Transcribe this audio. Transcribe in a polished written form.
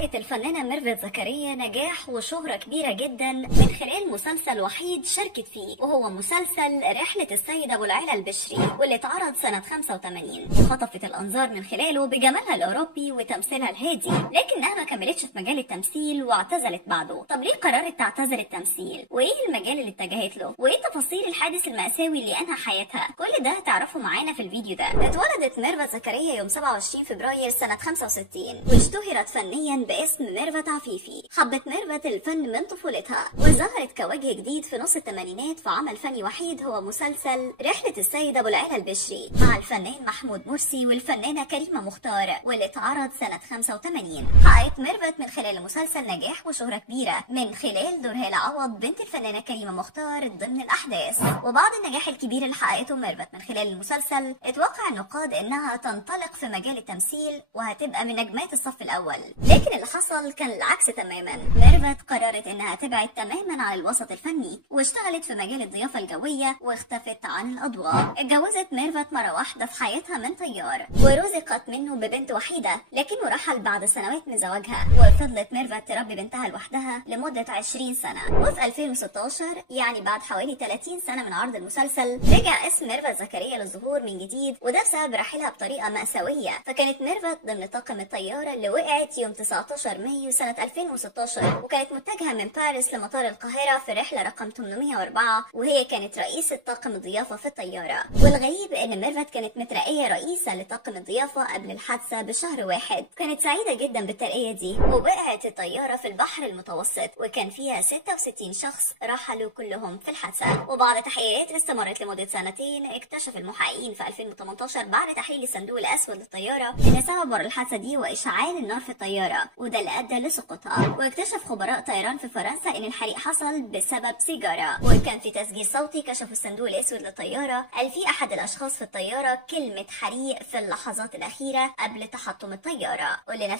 حققت الفنانة ميرفت زكريا نجاح وشهرة كبيرة جدا من خلال مسلسل وحيد شاركت فيه، وهو مسلسل رحلة السيد أبو العلا البشري، واللي اتعرض سنة 85. خطفت الأنظار من خلاله بجمالها الأوروبي وتمثيلها الهادي، لكنها ما كملتش في مجال التمثيل واعتزلت بعده. طب ليه قررت تعتزل التمثيل؟ وإيه المجال اللي اتجهت له؟ وإيه تفاصيل الحادث المأساوي اللي أنهى حياتها؟ كل ده هتعرفوا معانا في الفيديو ده. اتولدت ميرفت زكريا يوم 27 فبراير سنة 65، واشتهرت فنيا باسم ميرفت عفيفي. حبت ميرفت الفن من طفولتها، وظهرت كوجه جديد في نص الثمانينات في عمل فني وحيد هو مسلسل رحلة السيد أبو العلا البشري مع الفنان محمود مرسي والفنانة كريمة مختار، واللي اتعرض سنة 85. حققت ميرفت من خلال المسلسل نجاح وشهرة كبيرة من خلال دور هالة عوض بنت الفنانة كريمة مختار ضمن الأحداث. وبعد النجاح الكبير اللي حققته ميرفت من خلال المسلسل، اتوقع النقاد انها تنطلق في مجال التمثيل وهتبقى من نجمات الصف الأول، لكن اللي حصل كان العكس تماما. ميرفت قررت انها تبعد تماما عن الوسط الفني، واشتغلت في مجال الضيافة الجوية واختفت عن الأضواء. اتجوزت ميرفت مرة واحدة في حياتها من طيار، ورزقت منه ببنت وحيدة، لكنه رحل بعد سنوات من زواجها، وفضلت ميرفت تربي بنتها لوحدها لمدة 20 سنة. وفي 2016 يعني بعد حوالي 30 سنة من عرض المسلسل، رجع اسم ميرفت زكريا للظهور من جديد، وده بسبب رحلها بطريقة مأساوية. فكانت ميرفت ضمن طاقم الطيارة اللي وقعت يوم 19 مايو سنة 2016، وكانت متجهة من باريس لمطار القاهرة في رحلة رقم 804، وهي كانت رئيسة طاقم الضيافة في الطيارة. والغريب ان ميرفت كانت مترقية رئيسة لطاقم الضيافة قبل الحادثة بشهر واحد. كانت سعيدة جدا بالترقية دي، ووقعت الطيارة في البحر المتوسط، وكان فيها 66 شخص رحلوا كلهم في الحادثة. وبعد تحقيقات استمرت لمدة سنتين، اكتشف المحققين في 2018 بعد تحليل الصندوق الأسود للطيارة ان سبب ورا الحادثة دي هو إشعال النار في الطيارة، وده اللي أدى لسقوطها. واكتشف خبراء طيران في فرنسا ان الحريق حصل بسبب سيجارة، وكان في تسجيل صوتي كشف الصندوق الأسود للطيارة قال في أحد الأشخاص في الطيارة كلمة حريق في اللحظات الأخيرة قبل تحطم الطيارة. قول لنا